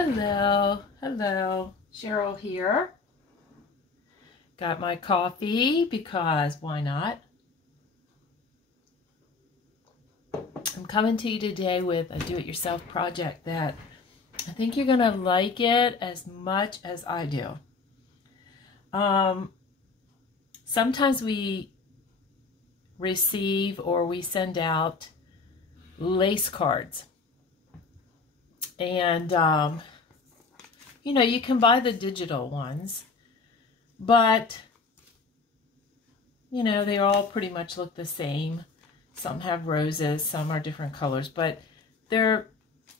Hello, hello, Cheryl here. Got my coffee because why not? I'm coming to you today with a do-it-yourself project that I think you're going to like it as much as I do. Sometimes we receive or we send out lace cards. And, you know, you can buy the digital ones, but, you know, they all pretty much look the same. Some have roses, some are different colors, but they're,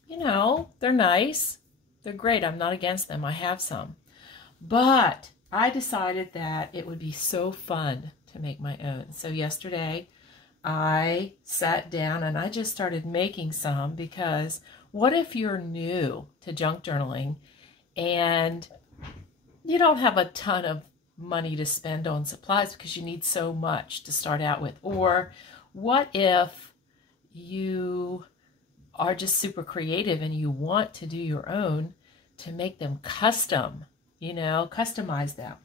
you know, they're nice. They're great. I'm not against them. I have some. But I decided that it would be so fun to make my own. So yesterday I sat down and I just started making some because what if you're new to junk journaling and you don't have a ton of money to spend on supplies because you need so much to start out with? Or what if you are just super creative and you want to do your own to make them custom, you know, customize them?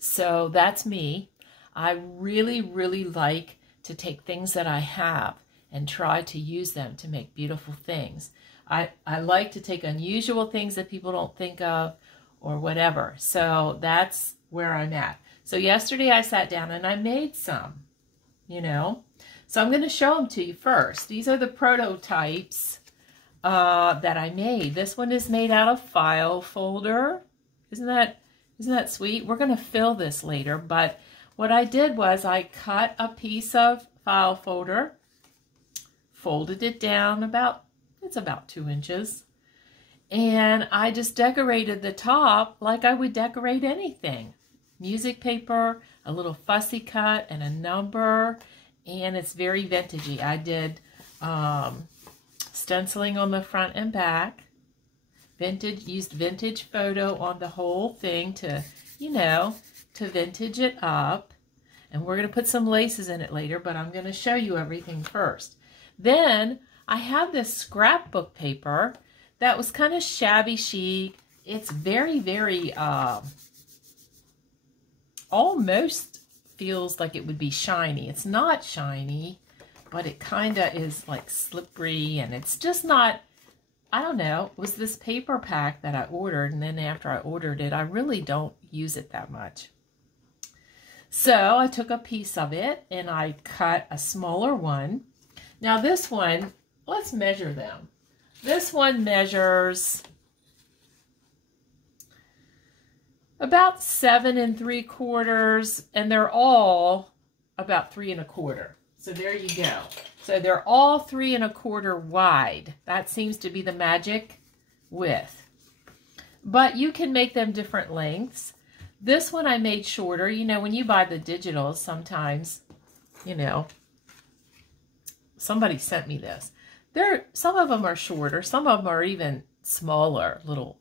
So that's me. I really, really like to take things that I have and try to use them to make beautiful things. I like to take unusual things that people don't think of or whatever. So that's where I'm at. So yesterday I sat down and I made some, you know. So I'm going to show them to you first. These are the prototypes that I made. This one is made out of file folder. Isn't that sweet? We're going to fill this later, but what I did was I cut a piece of file folder, folded it down it's about 2 inches, and I just decorated the top like I would decorate anything. Music paper, a little fussy cut, and a number, and it's very vintagey. I did stenciling on the front and back, used vintage photo on the whole thing to, you know, to vintage it up. And we're going to put some laces in it later, but I'm going to show you everything first. Then I have this scrapbook paper that was kind of shabby chic. It's very, very, almost feels like it would be shiny. It's not shiny, but it kind of is like slippery, and it's just not, I don't know. It was this paper pack that I ordered, and then after I ordered it, I really don't use it that much. So I took a piece of it and I cut a smaller one. Now this one, let's measure them. This one measures about 7 3/4, and they're all about 3 1/4. So there you go. So they're all 3 1/4 wide. That seems to be the magic width. But you can make them different lengths. This one I made shorter. You know, when you buy the digitals, sometimes, you know, somebody sent me this. Some of them are shorter. Some of them are even smaller little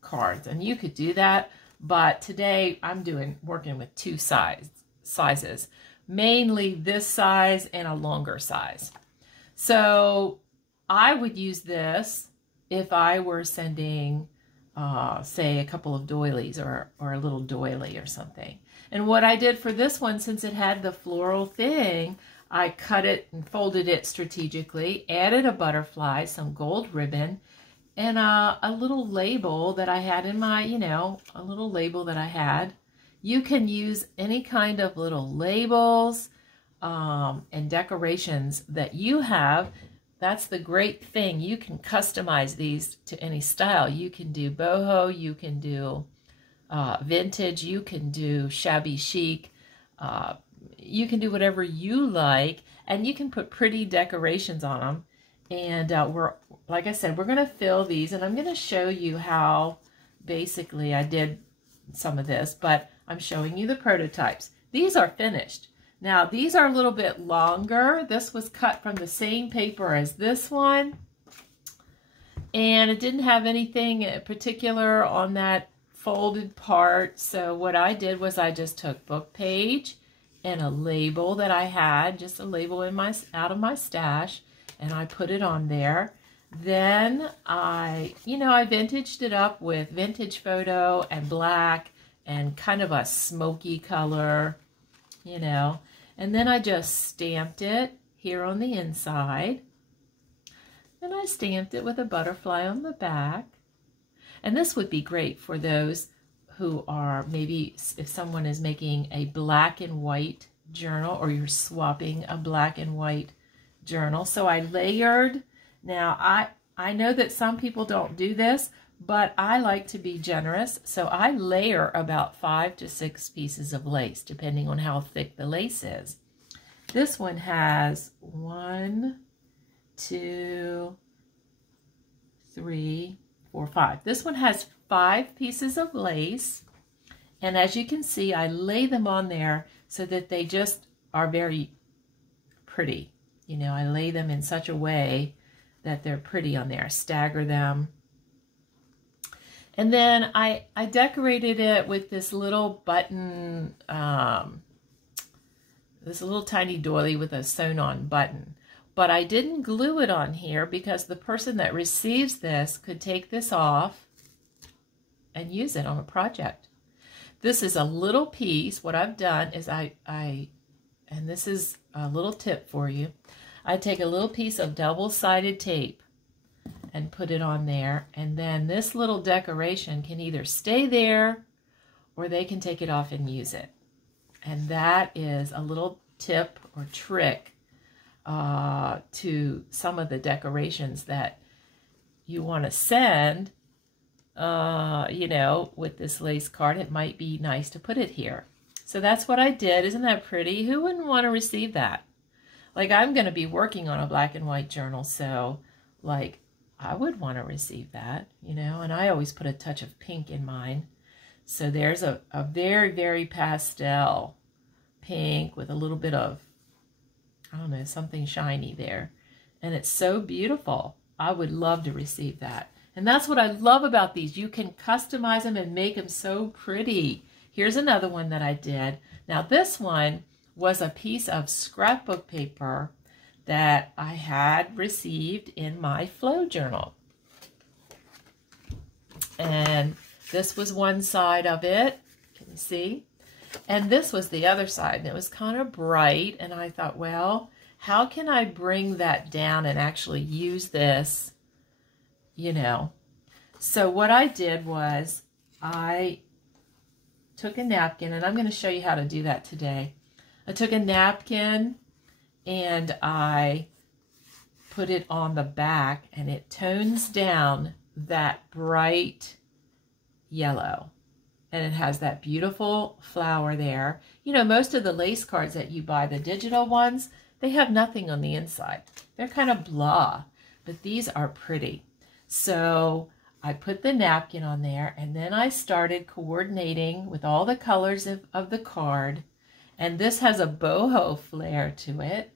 cards. And you could do that. But today I'm working with two sizes. Mainly this size and a longer size. So I would use this if I were sending say a couple of doilies or a little doily or something. And what I did for this one, since it had the floral thing, I cut it and folded it strategically, added a butterfly, some gold ribbon, and a little label that I had in my, you know, a little label that I had. You can use any kind of little labels and decorations that you have. That's the great thing. You can customize these to any style. You can do boho, you can do vintage, you can do shabby chic, you can do whatever you like, and you can put pretty decorations on them. And like I said, we're going to fill these, and I'm going to show you how basically I did some of this, but I'm showing you the prototypes. These are finished. Now, these are a little bit longer. This was cut from the same paper as this one. And it didn't have anything particular on that folded part. So what I did was I just took book page and a label that I had, just a label out of my stash, and I put it on there. Then I vintaged it up with vintage photo and black and kind of a smoky color, And then I just stamped it here on the inside. And I stamped it with a butterfly on the back. And this would be great for those who are maybe if someone is making a black and white journal or you're swapping a black and white journal. So I layered. Now I know that some people don't do this, but I like to be generous. So I layer about 5 to 6 pieces of lace, depending on how thick the lace is. This one has 1, 2, 3, 4, 5. This one has 5 pieces of lace. And as you can see, I lay them on there so that they just are very pretty. I lay them in such a way that they're pretty on there. Stagger them. And then I decorated it with this little button, this little tiny doily with a sewn-on button. But I didn't glue it on here because the person that receives this could take this off and use it on a project. This is a little piece. What I've done is and this is a little tip for you, I take a little piece of double-sided tape and put it on there, and then this little decoration can either stay there or they can take it off and use it. And that is a little tip or trick to some of the decorations that you want to send, with this lace card. It might be nice to put it here. So that's what I did. Isn't that pretty? Who wouldn't want to receive that? Like, I'm going to be working on a black and white journal, so, like, I would want to receive that, and I always put a touch of pink in mine. So there's a very, very pastel pink with a little bit of, I don't know, something shiny there. And it's so beautiful. I would love to receive that. And that's what I love about these. You can customize them and make them so pretty. Here's another one that I did. Now this one was a piece of scrapbook paper that I had received in my flow journal. And this was one side of it, can you see? And this was the other side, and it was kind of bright, and I thought, well, how can I bring that down and actually use this, So what I did was I took a napkin, and I'm going to show you how to do that today. I took a napkin and I put it on the back, and it tones down that bright yellow. And it has that beautiful flower there. Most of the lace cards that you buy, the digital ones, they have nothing on the inside. They're kind of blah, but these are pretty. So I put the napkin on there, and then I started coordinating with all the colors of the card. And this has a boho flair to it.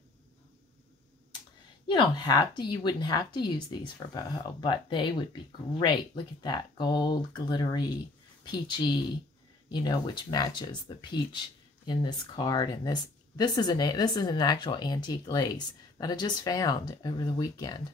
You wouldn't have to use these for boho, but they would be great. Look at that gold, glittery, peachy, which matches the peach in this card. And this is an actual antique lace that I just found over the weekend.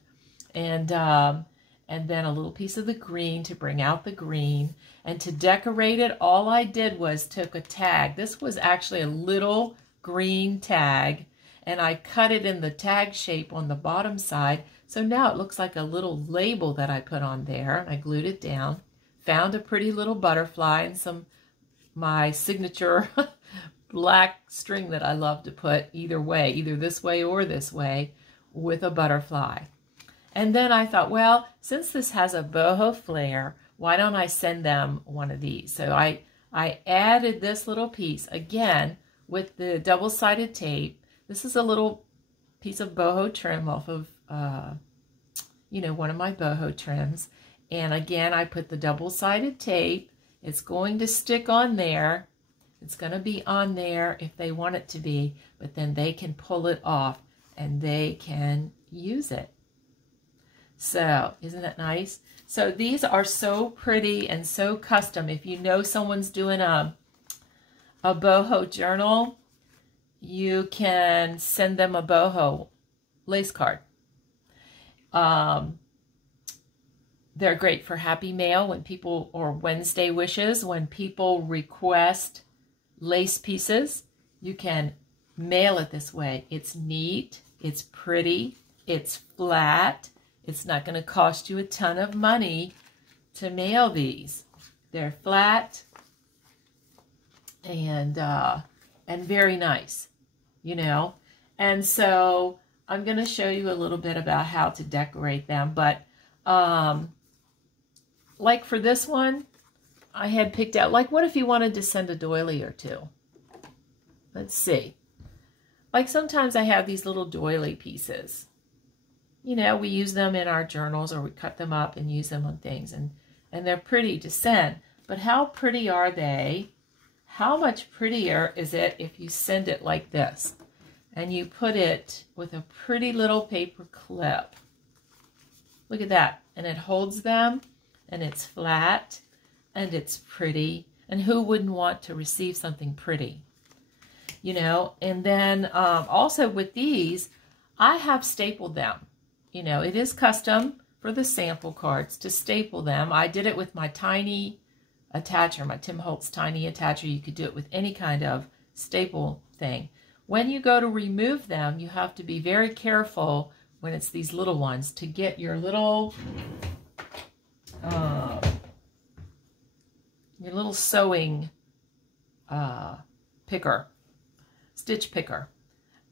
And then a little piece of the green to bring out the green. And to decorate it, all I did was took a tag. This was actually a little green tag, and I cut it in the tag shape on the bottom side. So now it looks like a little label that I put on there, and I glued it down. Found a pretty little butterfly and my signature black string that I love to put either way, either this way or this way, with a butterfly. And then I thought, well, since this has a boho flair, why don't I send them one of these? So I added this little piece, again, with the double-sided tape. This is a little piece of boho trim off of, one of my boho trims. And again, I put the double-sided tape. It's going to stick on there. It's going to be on there if they want it to be, but then they can pull it off and they can use it. So, isn't that nice? So these are so pretty and so custom. If you know someone's doing a boho journal, you can send them a boho lace card. They're great for Happy Mail when people, or Wednesday Wishes, when people request lace pieces. You can mail it this way. It's neat, it's pretty, it's flat. It's not going to cost you a ton of money to mail these. They're flat and very nice, you know. And so I'm going to show you a little bit about how to decorate them. But like for this one, I had picked out, like, what if you wanted to send a doily or two? Let's see. Like sometimes I have these little doily pieces. You know, we use them in our journals, or we cut them up and use them on things. And they're pretty to send. But how pretty are they? How much prettier is it if you send it like this? And you put it with a pretty little paper clip. Look at that. And it holds them, and it's flat, and it's pretty. And who wouldn't want to receive something pretty? You know, and then also with these, I have stapled them. You know, it is custom for the sample cards to staple them. I did it with my tiny attacher, my Tim Holtz tiny attacher. You could do it with any kind of staple thing. When you go to remove them, you have to be very careful when it's these little ones to get your little sewing picker, stitch picker,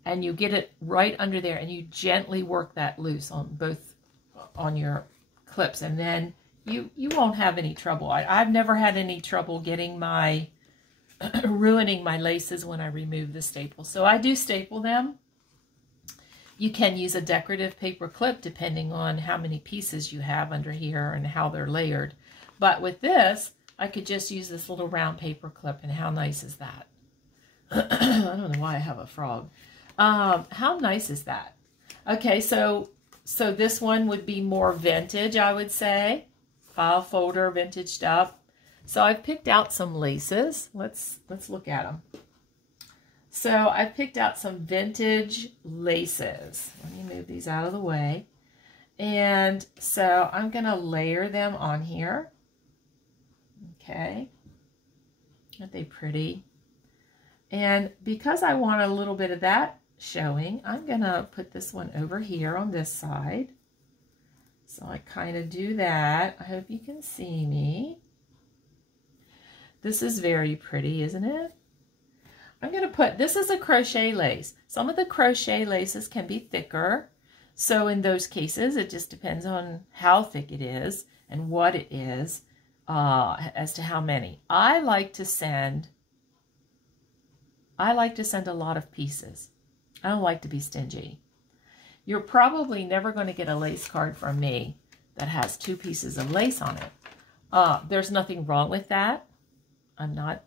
and you get it right under there, and you gently work that loose on your clips, and then you won't have any trouble. I've never had any trouble getting my ruining my laces when I remove the staple. So I do staple them. You can use a decorative paper clip depending on how many pieces you have under here and how they're layered. But with this, I could just use this little round paper clip, and how nice is that? I don't know why I have a frog. How nice is that? Okay, so this one would be more vintage, I would say. File folder, vintaged up. So I've picked out some laces. Let's look at them. So I picked out some vintage laces. Let me move these out of the way. And so I'm going to layer them on here. Okay. Aren't they pretty? And because I want a little bit of that showing, I'm going to put this one over here on this side. So I kind of do that. I hope you can see me. This is very pretty, isn't it? I'm going to put, this is a crochet lace. Some of the crochet laces can be thicker. So in those cases, it just depends on how thick it is and what it is as to how many. I like to send a lot of pieces. I don't like to be stingy. You're probably never going to get a lace card from me that has 2 pieces of lace on it. There's nothing wrong with that. I'm not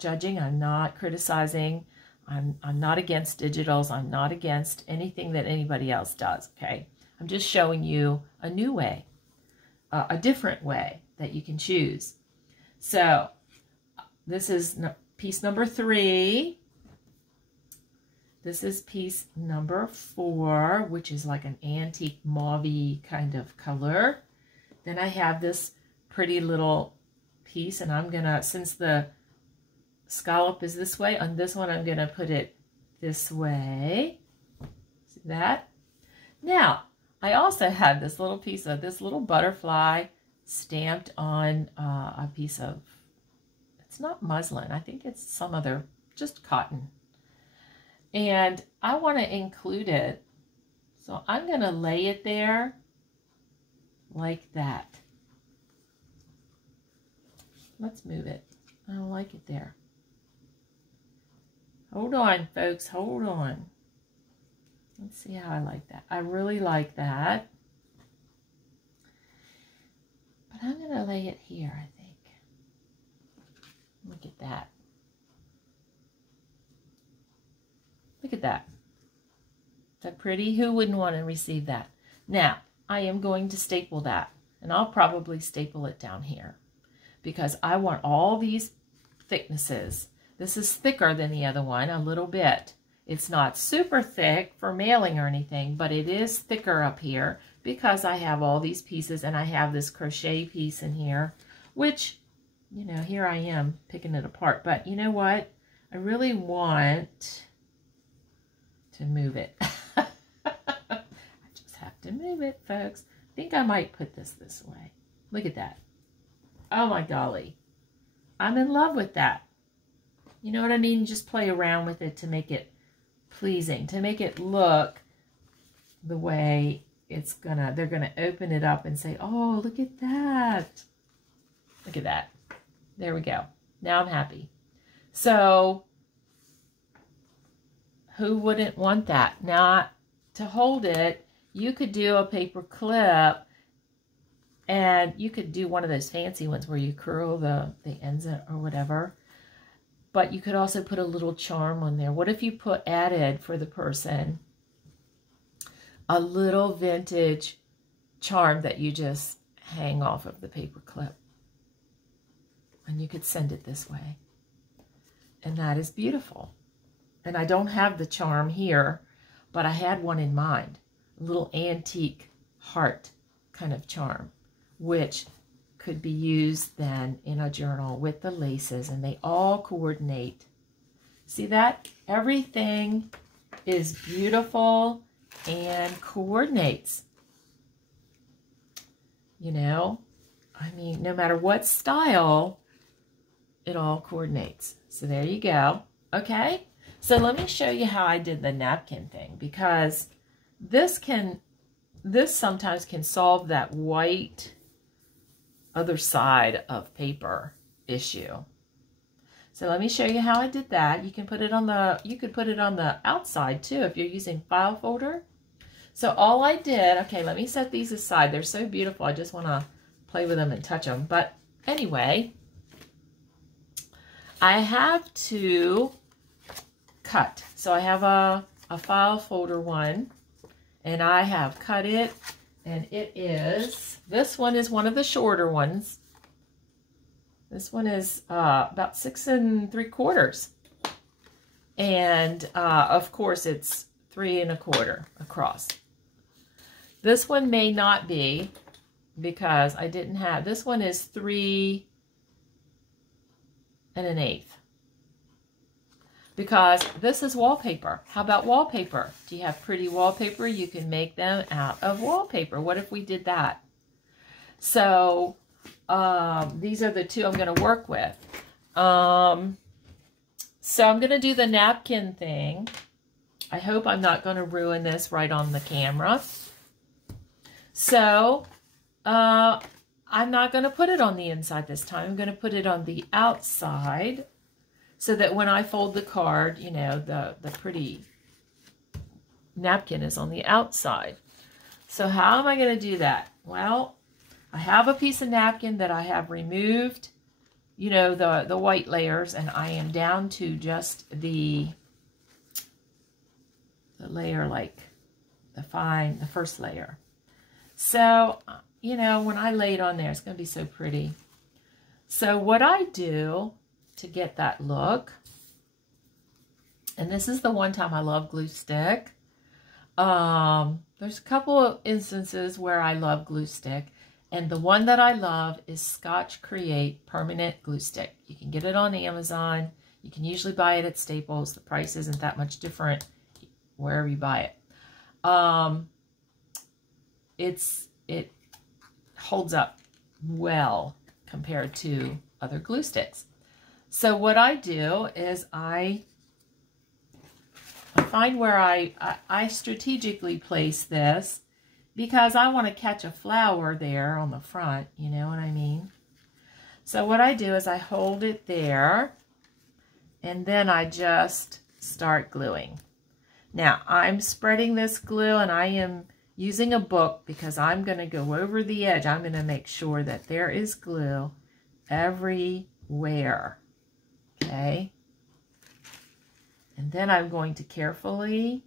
judging. I'm not criticizing. I'm not against digitals. I'm not against anything that anybody else does, okay? I'm just showing you a new way, a different way that you can choose. So this is piece number 3. This is piece number 4, which is like an antique mauve-y kind of color. Then I have this pretty little piece, and I'm gonna, since the scallop is this way, on this one I'm gonna put it this way. See that? Now, I also have this little piece of this little butterfly stamped on a piece of, it's not muslin, I think it's some other, just cotton. And I want to include it, so I'm going to lay it there like that. Let's move it. I don't like it there. Hold on, folks, hold on. Let's see how I like that. I really like that. But I'm going to lay it here, I think. Look at that. Look at that. Is that pretty? Who wouldn't want to receive that? Now, I am going to staple that. And I'll probably staple it down here. Because I want all these thicknesses. This is thicker than the other one, a little bit. It's not super thick for mailing or anything, but it is thicker up here because I have all these pieces and I have this crochet piece in here, which, you know, here I am picking it apart. But you know what? I really want to move it. I just have to move it, folks. I think I might put this way. Look at that. Oh my golly. I'm in love with that. You know what I mean? Just play around with it to make it pleasing, to make it look the way it's gonna, they're gonna open it up and say, oh, look at that. Look at that. There we go. Now I'm happy. So who wouldn't want that? Now, to hold it, you could do a paper clip, and you could do one of those fancy ones where you curl the ends or whatever. But you could also put a little charm on there. What if you added for the person a little vintage charm that you just hang off of the paper clip? And you could send it this way. And that is beautiful. And I don't have the charm here, but I had one in mind. A little antique heart kind of charm, which could be used then in a journal with the laces, and they all coordinate. See that? Everything is beautiful and coordinates. You know, I mean, no matter what style, it all coordinates. So there you go. Okay, so let me show you how I did the napkin thing, because this sometimes can solve that white other side of paper issue. So let me show you how I did that. You can put it on the outside too if you're using file folder. So all I did, okay, let me set these aside. They're so beautiful. I just want to play with them and touch them. But anyway, I have to cut. So I have a file folder one, and I have cut it, and it is, this one is one of the shorter ones. This one is about 6 3/4. And of course it's 3 1/4 across. This one may not be, because I didn't have, this one is 3 1/8. Because this is wallpaper. How about wallpaper? Do you have pretty wallpaper? You can make them out of wallpaper. What if we did that? So these are the two I'm going to work with. So I'm going to do the napkin thing. I hope I'm not going to ruin this right on the camera. So I'm not going to put it on the inside this time. I'm going to put it on the outside, so that when I fold the card, you know, the pretty napkin is on the outside. So how am I going to do that? Well, I have a piece of napkin that I have removed, you know, the white layers, and I am down to just the layer, like the first layer. So, you know, when I lay it on there, it's going to be so pretty. So what I do to get that look, and this is the one time I love glue stick. There's a couple of instances where I love glue stick, and the one that I love is Scotch Create Permanent Glue Stick. You can get it on Amazon. You can usually buy it at Staples. The price isn't that much different wherever you buy it. It holds up well compared to other glue sticks. So what I do is I find where I strategically place this, because I want to catch a flower there on the front, you know what I mean? So what I do is I hold it there, and then I just start gluing. Now I'm spreading this glue, and I am using a book because I'm going to go over the edge. I'm going to make sure that there is glue everywhere. Okay, and then I'm going to carefully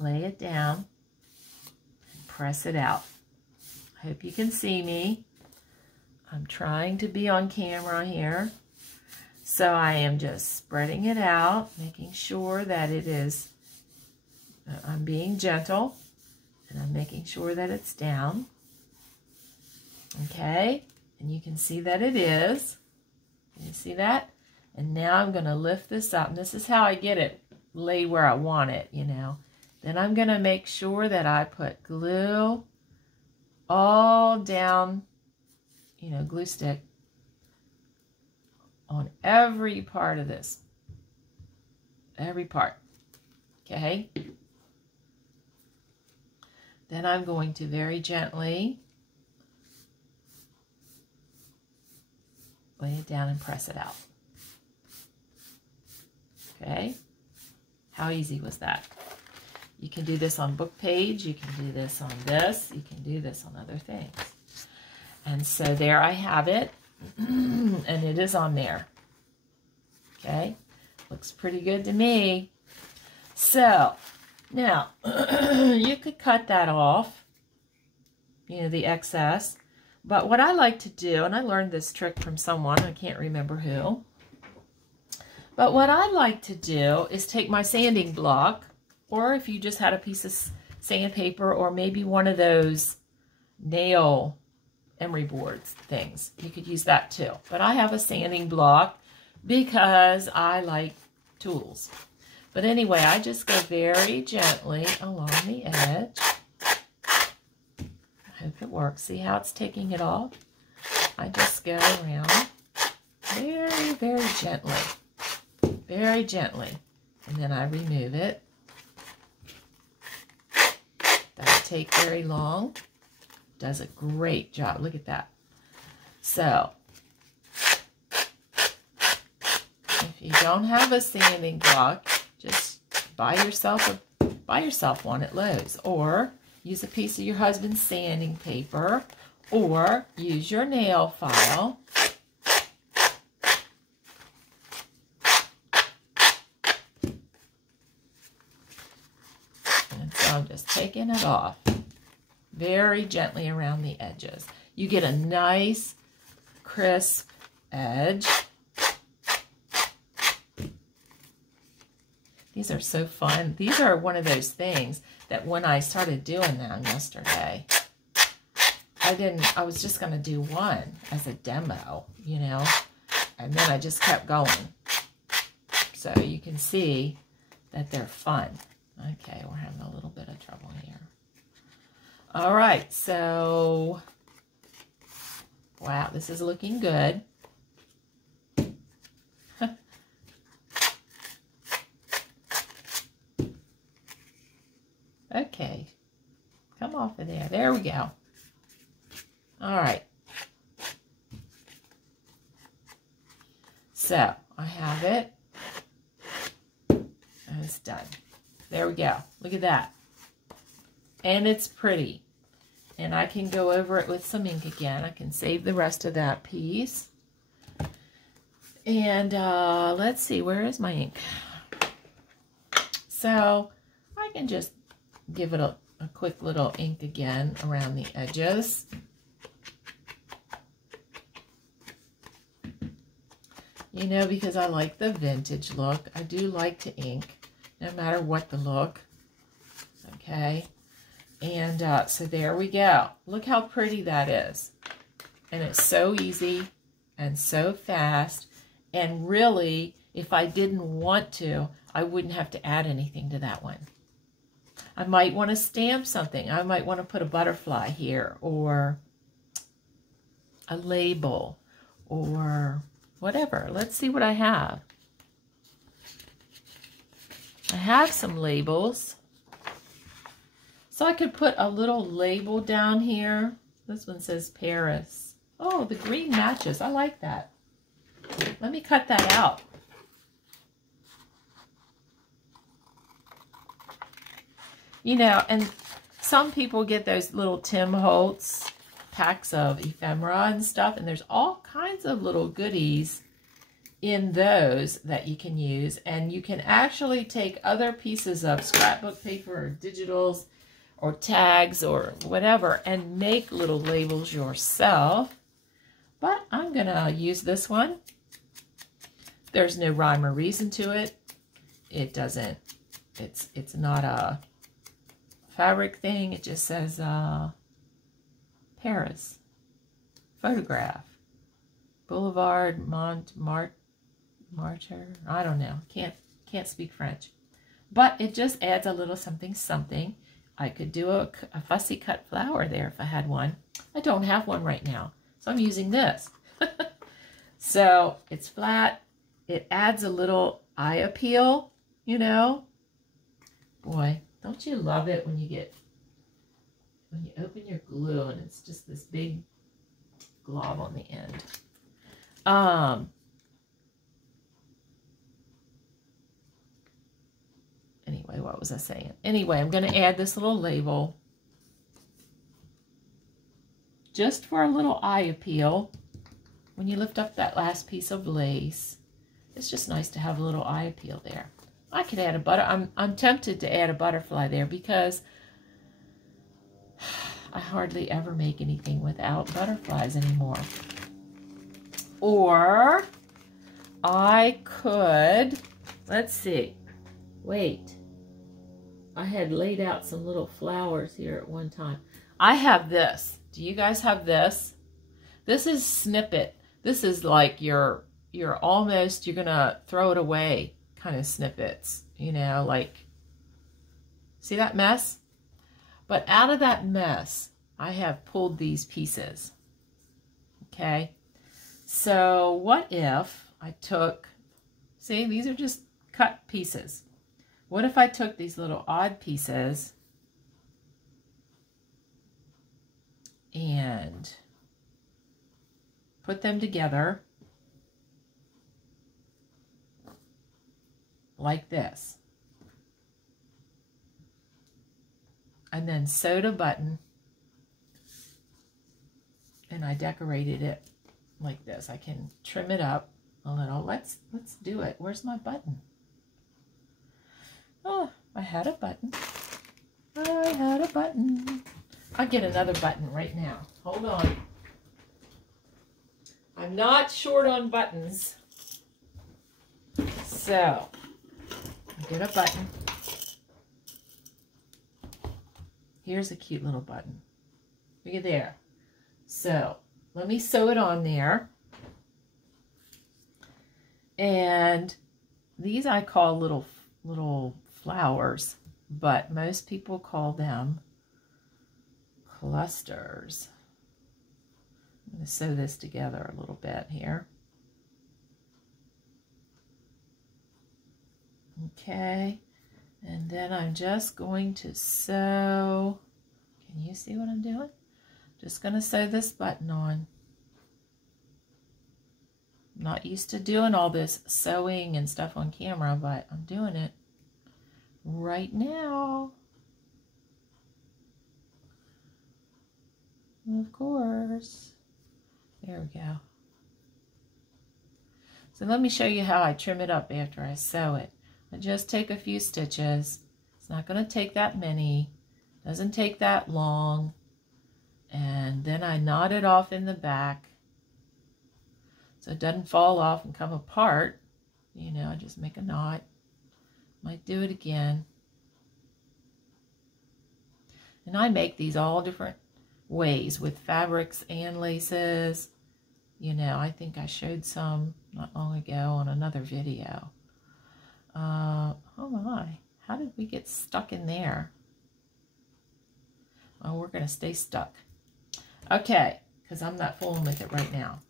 lay it down and press it out. I hope you can see me. I'm trying to be on camera here. So I am just spreading it out, making sure that it is, I'm being gentle, And I'm making sure that it's down. Okay, and you can see that it is. Can you see that? And now I'm going to lift this up. And this is how I get it laid where I want it, you know. Then I'm going to make sure that I put glue all down, you know, glue stick on every part of this. Every part. Okay. Then I'm going to very gently lay it down and press it out. Okay. How easy was that? You can do this on book page. You can do this on this. You can do this on other things. And so there I have it. And it is on there. Okay. Looks pretty good to me. So, now, you could cut that off. You know, the excess. But what I like to do, and I learned this trick from someone, I can't remember who. But what I like to do is take my sanding block, or if you just had a piece of sandpaper, or maybe one of those nail emery boards things. You could use that too. But I have a sanding block because I like tools. But anyway, I just go very gently along the edge. I hope it works. See how it's taking it off? I just go around very, very gently. Very gently. And then I remove it. Doesn't take very long. Does a great job. Look at that. So, if you don't have a sanding block, just buy yourself one at Lowe's, or use a piece of your husband's sanding paper, or use your nail file. And so I'm just taking it off very gently around the edges. You get a nice, crisp edge. These are so fun. These are one of those things that when I started doing them yesterday, I was just going to do one as a demo, you know, and then I just kept going. So you can see that they're fun. Okay, we're having a little bit of trouble here. All right, so, wow, this is looking good. Okay, come off of there. There we go. All right. So, I have it. And it's done. There we go. Look at that. And it's pretty. And I can go over it with some ink again. I can save the rest of that piece. And let's see, where is my ink? So, I can just give it a quick little ink again around the edges. You know, because I like the vintage look. I do like to ink, no matter what the look. Okay. And so there we go. Look how pretty that is. And it's so easy and so fast. And really, if I didn't want to, I wouldn't have to add anything to that one. I might want to stamp something. I might want to put a butterfly here, or a label, or whatever. Let's see what I have. I have some labels. So I could put a little label down here. This one says Paris. Oh, the green matches. I like that. Let me cut that out. You know, and some people get those little Tim Holtz packs of ephemera and stuff, and there's all kinds of little goodies in those that you can use. And you can actually take other pieces of scrapbook paper or digitals or tags or whatever and make little labels yourself. But I'm going to use this one. There's no rhyme or reason to it. It doesn't, it's not a fabric thing. It just says Paris. Photograph. Boulevard Montmartre. I don't know. Can't speak French. But it just adds a little something something. I could do a fussy cut flower there if I had one. I don't have one right now, so I'm using this. So it's flat. It adds a little eye appeal, you know. Boy, don't you love it when you open your glue and it's just this big glob on the end. Anyway, what was I saying? Anyway, I'm going to add this little label just for a little eye appeal. When you lift up that last piece of lace, it's just nice to have a little eye appeal there. I could add a I'm tempted to add a butterfly there because I hardly ever make anything without butterflies anymore. Or I could, let's see, wait. I had laid out some little flowers here at one time. I have this. Do you guys have this? This is snippet. This is like you're gonna throw it away kind of snippets, you know, like, see that mess? But out of that mess, I have pulled these pieces, okay? So what if I took, see, these are just cut pieces. What if I took these little odd pieces and put them together like this, and then sewed a button, and I decorated it like this. I can trim it up a little. Let's do it. Where's my button? Oh, I had a button. I had a button. I'll get another button right now. Hold on. I'm not short on buttons. So, get a button. Here's a cute little button. Look at there. So, let me sew it on there. And these I call little flowers, but most people call them clusters. I'm going to sew this together a little bit here. Okay, and then I'm just going to sew. Can you see what I'm doing? Just going to sew this button on. I'm not used to doing all this sewing and stuff on camera, but I'm doing it right now. Of course. There we go. So let me show you how I trim it up after I sew it. I just take a few stitches. It's not going to take that many. Doesn't take that long. And then I knot it off in the back so it doesn't fall off and come apart. You know, I just make a knot. Might do it again. And I make these all different ways with fabrics and laces. You know, I think I showed some not long ago on another video. Oh my, how did we get stuck in there? Oh, we're going to stay stuck. Okay, because I'm not fooling with it right now.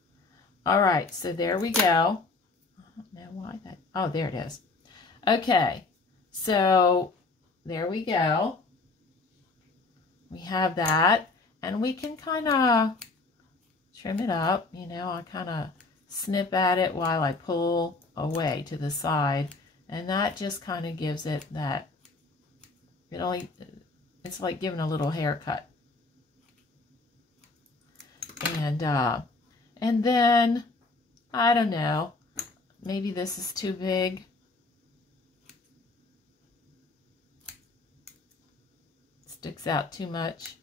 All right, so there we go. I don't know why that, oh, there it is. Okay, so there we go. We have that, and we can kind of trim it up. You know, I kind of snip at it while I pull away to the side, and that just kind of gives it that, it's like giving a little haircut. And then, I don't know, maybe this is too big. Sticks out too much.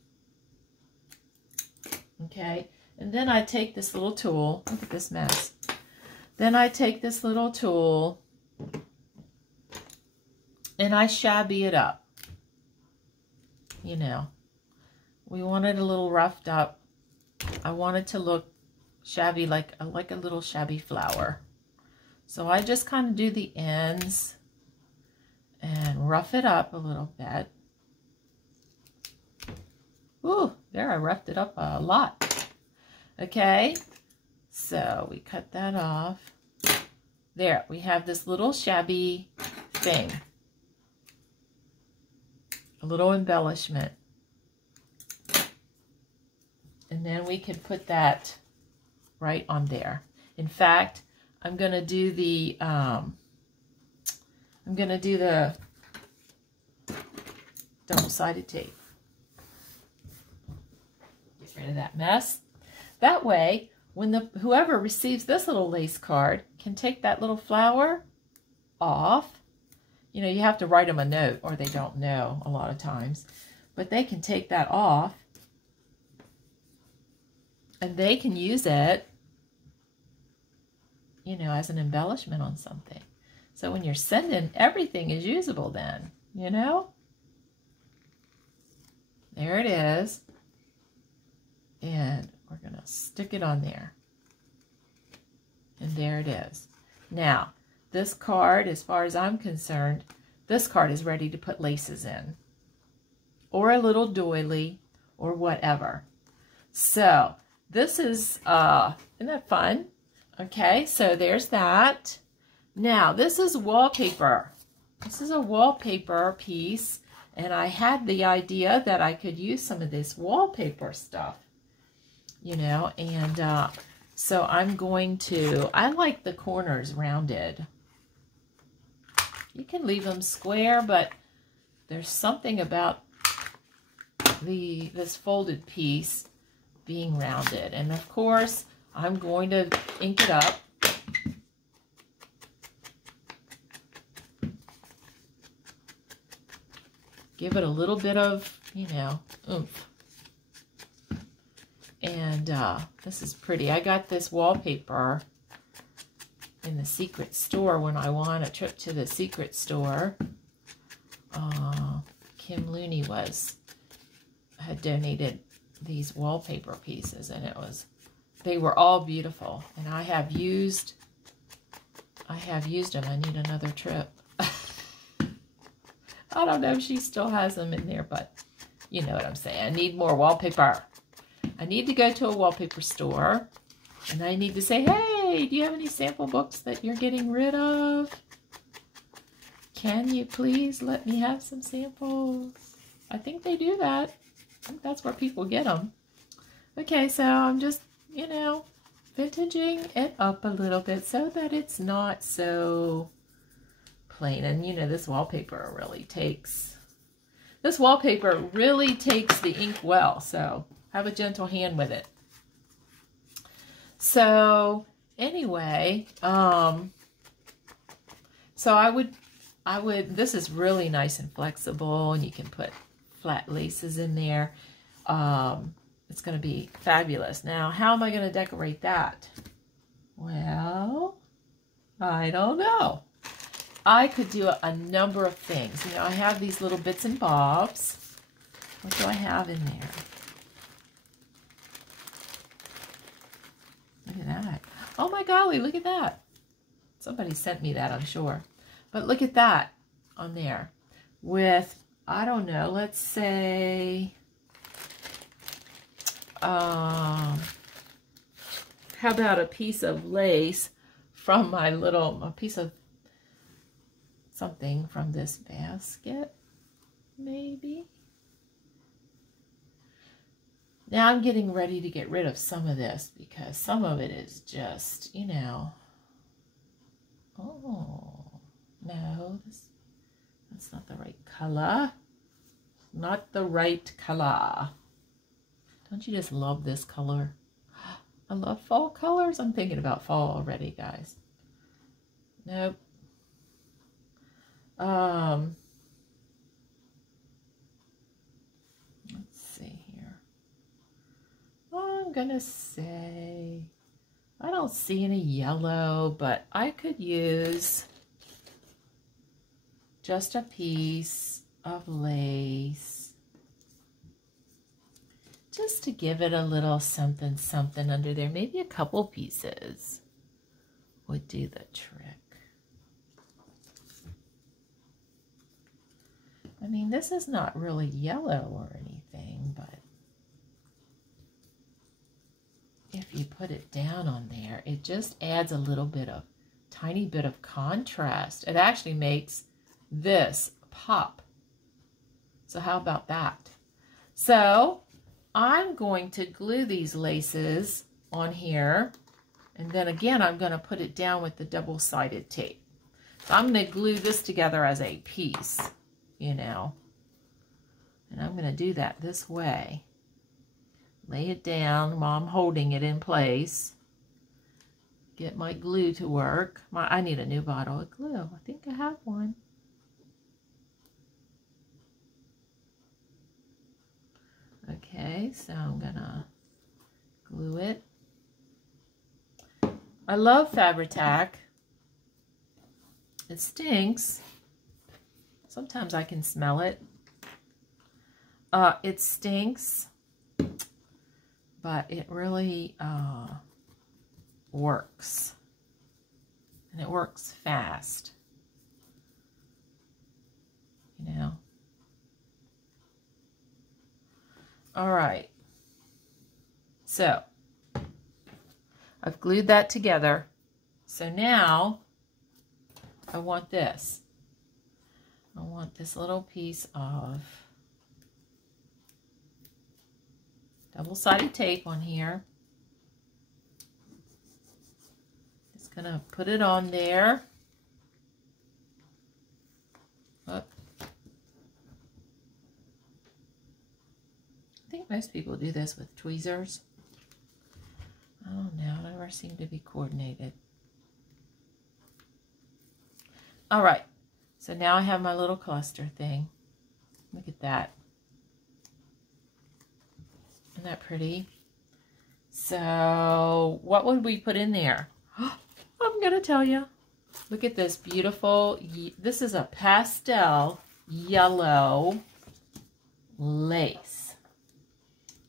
Okay, and then I take this little tool. Look at this mess. Then I take this little tool and I shabby it up. you know, we want it a little roughed up. I want it to look shabby, like a little shabby flower. So I just kind of do the ends and rough it up a little bit. Ooh, there, I roughed it up a lot. Okay, so we cut that off. There, we have this little shabby thing. A little embellishment. And then we can put that right on there. In fact, I'm going to do the, double-sided tape. Get rid of that mess. That way, when whoever receives this little lace card can take that little flower off. You know, you have to write them a note or they don't know a lot of times. But they can take that off and they can use it, you know, as an embellishment on something. So when you're sending, everything is usable then, you know? There it is. And we're going to stick it on there. And there it is. Now, this card, as far as I'm concerned, this card is ready to put laces in. Or a little doily, or whatever. So, this is, isn't that fun? Okay, so there's that. Now, this is wallpaper. This is a wallpaper piece. And I had the idea that I could use some of this wallpaper stuff. You know, and so I'm going to, I like the corners rounded. You can leave them square, but there's something about this folded piece being rounded. And of course, I'm going to ink it up. Give it a little bit of, you know, oomph. And this is pretty. I got this wallpaper in the secret store when I won a trip to the secret store. Kim Looney had donated these wallpaper pieces, and they were all beautiful. And I have used them. I need another trip. I don't know if she still has them in there, but you know what I'm saying. I need more wallpaper. I need to go to a wallpaper store, and I need to say, hey, do you have any sample books that you're getting rid of? Can you please let me have some samples? I think they do that. I think that's where people get them. Okay, so I'm just, you know, vintaging it up a little bit so that it's not so plain. And, you know, this wallpaper really takes the ink well, so have a gentle hand with it. So anyway, so I would, this is really nice and flexible, and you can put flat laces in there. It's going to be fabulous. Now, how am I going to decorate that? Well, I don't know. I could do a number of things. You know, I have these little bits and bobs. What do I have in there? Look at that. Oh my golly, look at that. Somebody sent me that, I'm sure. But look at that on there with, I don't know, let's say, how about a piece of lace from a piece of something from this basket, maybe? Now I'm getting ready to get rid of some of this because some of it is just, you know, oh, no, that's not the right color. Not the right color. Don't you just love this color? I love fall colors. I'm thinking about fall already, guys. Nope. Let's see here. I'm gonna say, I don't see any yellow, but I could use just a piece of lace just to give it a little something something under there. Maybe a couple pieces would do the trick. I mean, this is not really yellow or anything, but if you put it down on there, it just adds a little bit of, tiny bit of contrast. It actually makes this pop. So how about that? So I'm going to glue these laces on here, and then again I'm going to put it down with the double-sided tape. So I'm going to glue this together as a piece, you know, and I'm going to do that this way. Lay it down while I'm holding it in place. Get my glue to work. I need a new bottle of glue. I think I have one. Okay, so I'm gonna glue it. I love Fabri-Tac. It stinks. Sometimes I can smell it. It stinks, but it really works. And it works fast. You know? All right. So, I've glued that together. So now, I want this. I want this little piece of double-sided tape on here. Just gonna put it on there. Oh. I think most people do this with tweezers. I don't know, it never seemed to be coordinated. All right, so now I have my little cluster thing. Look at that. Isn't that pretty? So what would we put in there? I'm gonna tell you. Look at this beautiful, this is a pastel yellow lace.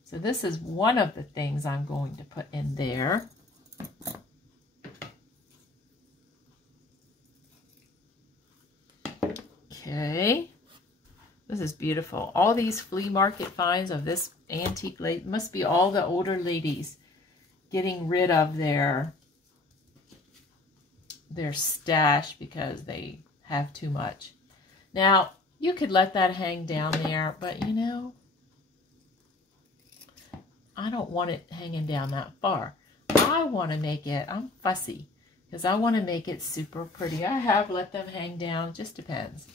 So this is one of the things I'm going to put in there. Okay, this is beautiful. All these flea market finds of this antique lace must be all the older ladies getting rid of their stash because they have too much. Now, you could let that hang down there, but you know, I don't want it hanging down that far. I want to make it, I'm fussy, because I want to make it super pretty. I have let them hang down, just depends.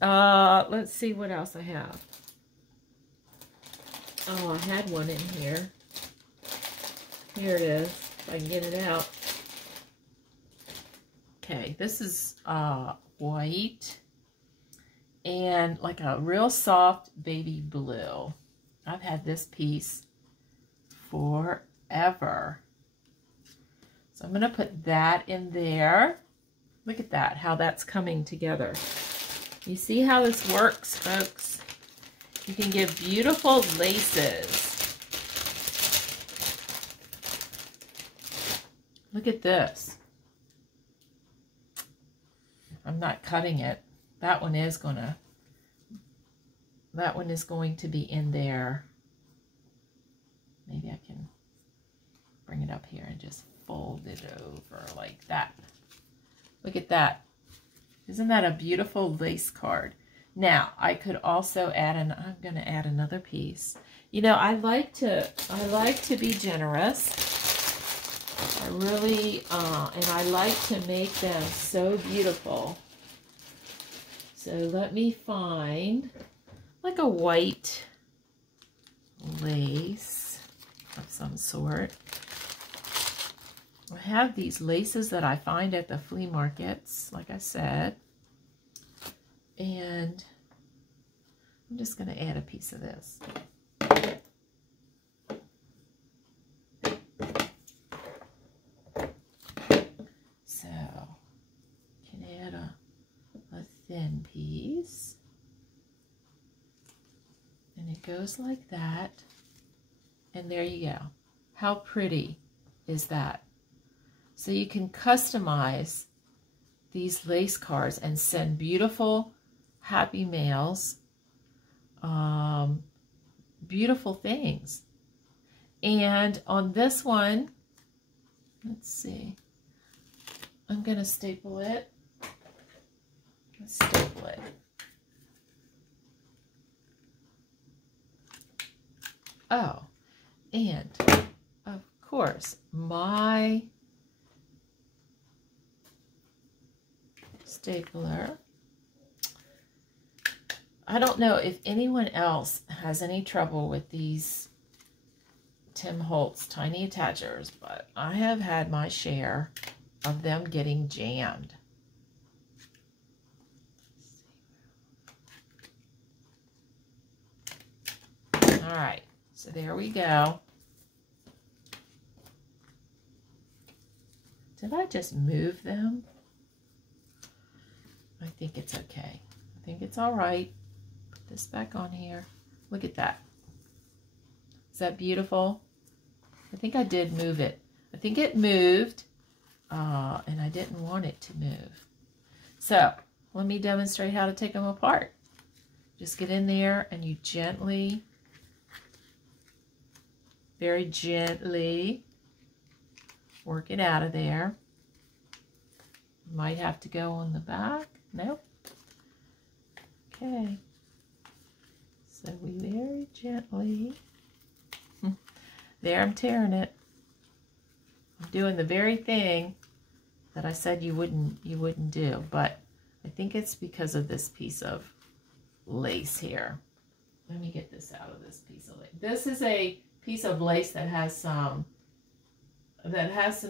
Let's see what else I have. Oh, I had one in here. Here it is, if I can get it out. Okay, this is white and like a real soft baby blue. I've had this piece forever. So I'm going to put that in there. Look at that, how that's coming together. You see how this works, folks? You can get beautiful laces. Look at this. I'm not cutting it. That one is going to be in there. Maybe I can bring it up here and just fold it over like that. Look at that. Isn't that a beautiful lace card? Now, I could also add I'm going to add another piece. You know, I like to be generous. I really, and I like to make them so beautiful. So let me find like a white lace of some sort. I have these laces that I find at the flea markets, like I said. And I'm just going to add a piece of this. So, can add a thin piece. And it goes like that. And there you go. How pretty is that? So you can customize these lace cards and send beautiful, happy mails, beautiful things. And on this one, let's see, I'm going to staple it. Let's staple it. Oh, and of course, my stapler. I don't know if anyone else has any trouble with these Tim Holtz tiny attachers, but I have had my share of them getting jammed. All right, so there we go. Did I just move them? I think it's okay. I think it's all right. Put this back on here. Look at that. Is that beautiful? I think I did move it. I think it moved, and I didn't want it to move. So let me demonstrate how to take them apart. Just get in there and you gently, very gently work it out of there. You might have to go on the back. Nope. Okay. So we very gently, there I'm tearing it. I'm doing the very thing that I said you wouldn't do, but I think it's because of this piece of lace here. Let me get this out of this piece of lace. This is a piece of lace that has some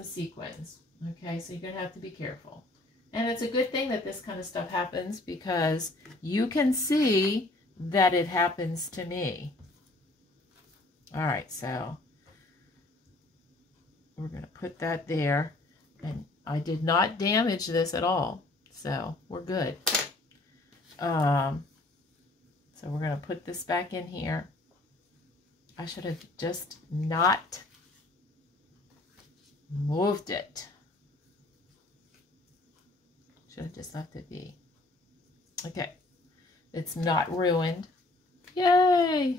sequins. Okay, so you're gonna have to be careful. And it's a good thing that this kind of stuff happens because you can see that it happens to me. All right, so we're going to put that there. And I did not damage this at all, so we're good. So we're going to put this back in here. I should have just not moved it. Should have just left it be. Okay. It's not ruined. Yay!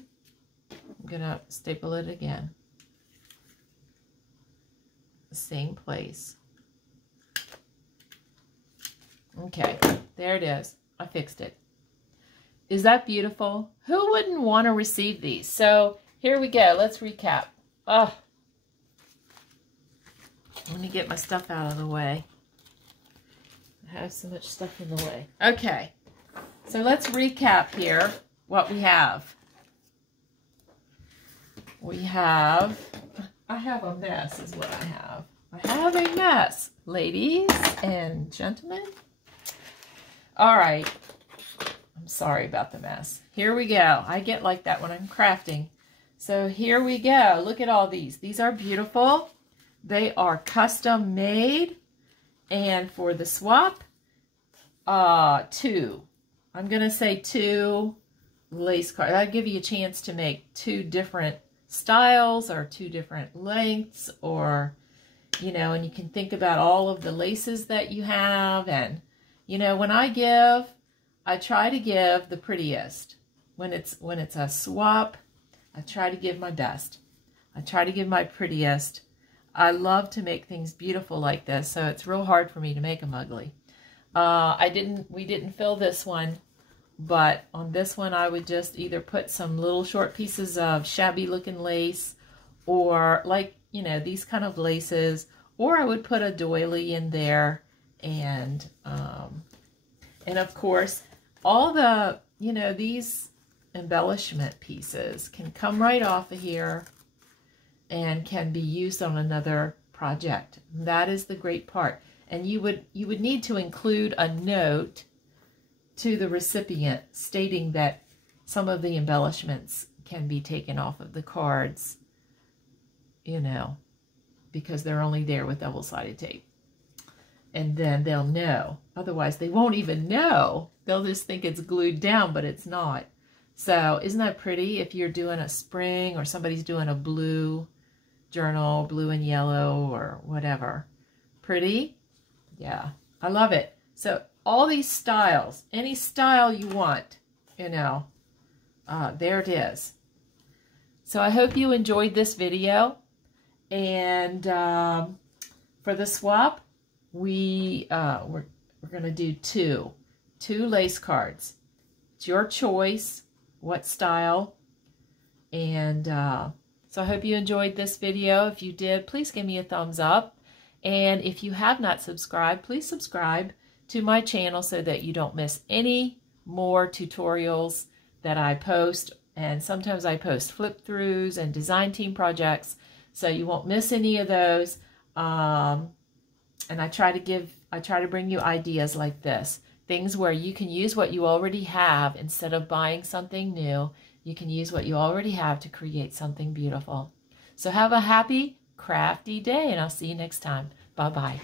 I'm going to staple it again. The same place. Okay. There it is. I fixed it. Is that beautiful? Who wouldn't want to receive these? So here we go. Let's recap. Oh, let me get my stuff out of the way. I have so much stuff in the way. Okay, so let's recap here what we have. I have a mess is what I have. I have a mess, ladies and gentlemen. All right, I'm sorry about the mess. Here we go. I get like that when I'm crafting. So here we go. Look at all these. These are beautiful. They are custom made. And for the swap, two. I'm going to say 2 lace cards. That'll give you a chance to make 2 different styles or 2 different lengths, or, you know, and you can think about all of the laces that you have. And, you know, when I give, I try to give the prettiest. When it's a swap, I try to give my best. I try to give my prettiest. I love to make things beautiful like this, so it's real hard for me to make them ugly. We didn't fill this one, but on this one I would just either put some little short pieces of shabby looking lace, or like, you know, these kind of laces, or I would put a doily in there, and of course all the, you know, these embellishment pieces can come right off of here and can be used on another project. That is the great part. And you would need to include a note to the recipient stating that some of the embellishments can be taken off of the cards, you know, because they're only there with double-sided tape. And then they'll know. Otherwise, they won't even know. They'll just think it's glued down, but it's not. So isn't that pretty if you're doing a spring or somebody's doing a blue journal, blue and yellow or whatever. Pretty? Yeah, I love it. So all these styles, any style you want, you know, there it is. So I hope you enjoyed this video. And for the swap, we're going to do two lace cards. It's your choice what style. And so I hope you enjoyed this video. If you did, please give me a thumbs up. And if you have not subscribed, please subscribe to my channel so that you don't miss any more tutorials that I post. And sometimes I post flip-throughs and design team projects, so you won't miss any of those. And I try to bring you ideas like this, things where you can use what you already have instead of buying something new. You can use what you already have to create something beautiful. So have a happy, crafty day, and I'll see you next time. Bye-bye.